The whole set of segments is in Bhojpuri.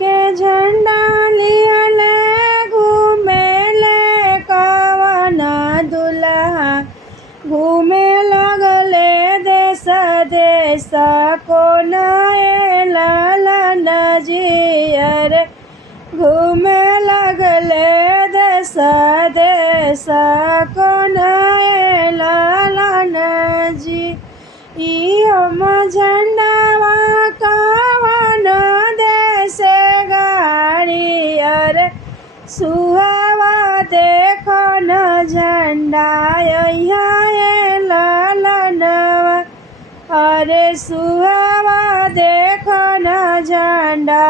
के झंडा लिहले घूमेले कवन दुल्हा घूमे लगले देश देश कोन लालन जी अरे घूमे लगले देश देश कोन लालन जी झंडावा कवन देश गाड़ी अरे सुहावा देखो न झंडा लालनवा अरे सुहावा देखो न झंडा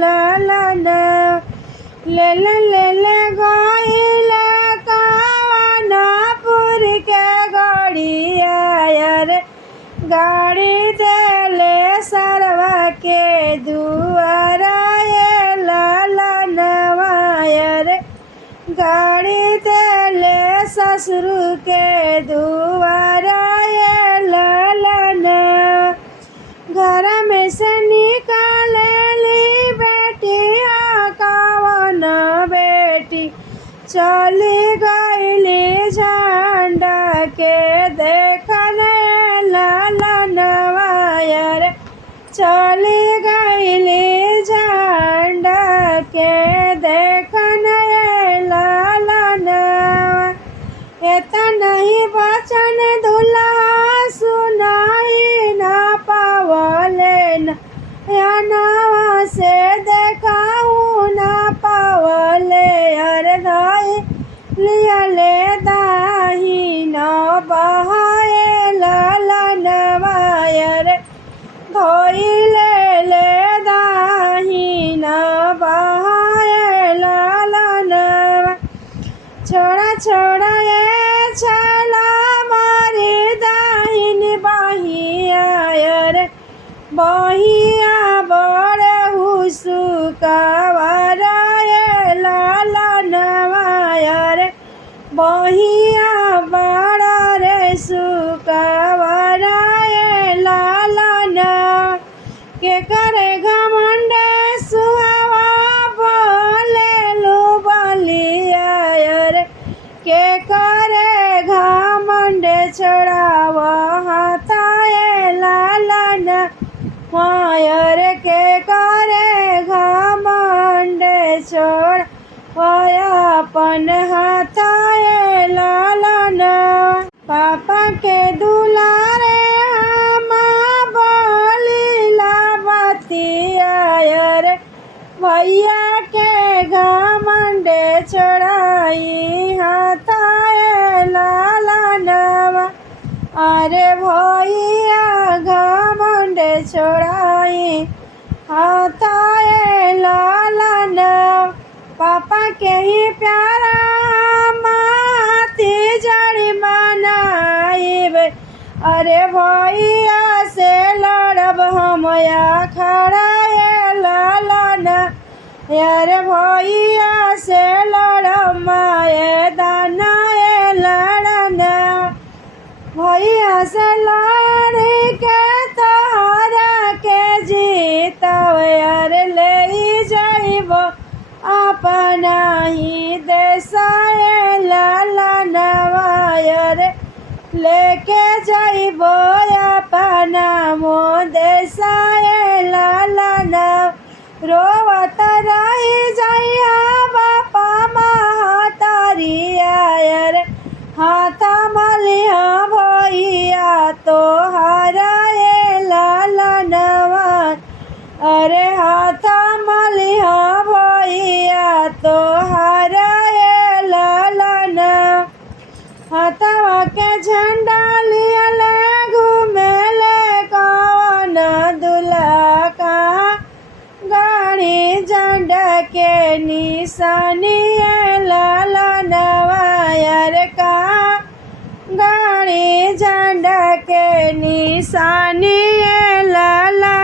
लालन ले ले ले ले गइले कवनपुर के गड़िया अरे गाड़ी देले सरवा के दुआरा लालनवा अरे गाड़ी देले ससुर के दुआरा लालन घर में से निकालेली बेटिया कवन बेटी चली गईली झंडा के देखने लालनवा अरे चली गईली झंडा के देखने लालनवा एतना ही बचन दुल्हा सुनाई न पावले नवा से देखाऊ न पावले अरे दाई लियले दाही न बहाए लालनवा अरे धोइले ले दाही न बहाए लालनवा छोड़ा छोड़ा ये छला मारी दाहिन बहिया अरे बहिया बड़े हुसुकावारा लालनवा अरे बहिया बड़ा रे सुकावारा लालन के करे घमंड सुहावा बोले लो बलिया अरे के करे घमंड छोड़ावा हाथाए लालन मायर के करे घमंड छोड़ अपन हाथाए लालन पापा के दुलारे हम बोलीला बतिया अरे भैया के घमंड चढ़ाई हाथाए लालनवा अरे भैया घमंड चढ़ाई हाथाए लालन पापा के ही प्यारा माती जड़ी बनाइब अरे भैया से लड़ब हम खड़ा लालन अरे भैया से लड़ब मैदान लड़न भैया से लड़ के तोहरा के जीतब अरे ले जाइब अपना ही देश लालनवा अरे लेके जाइबो अपना मो देश लालन रोवत रही जाइया बापा महतरिया अरे हाथ मलिया भैया तोहरा लालनवा अरे हाथ मलिया भैया तोहरा लालन हाथवा के झंडा लियले घूमेले कवन दुल्हा का गाड़ी झंडा के निशानी लालनवा अरे का गाड़ी झंडा के निशानी लालन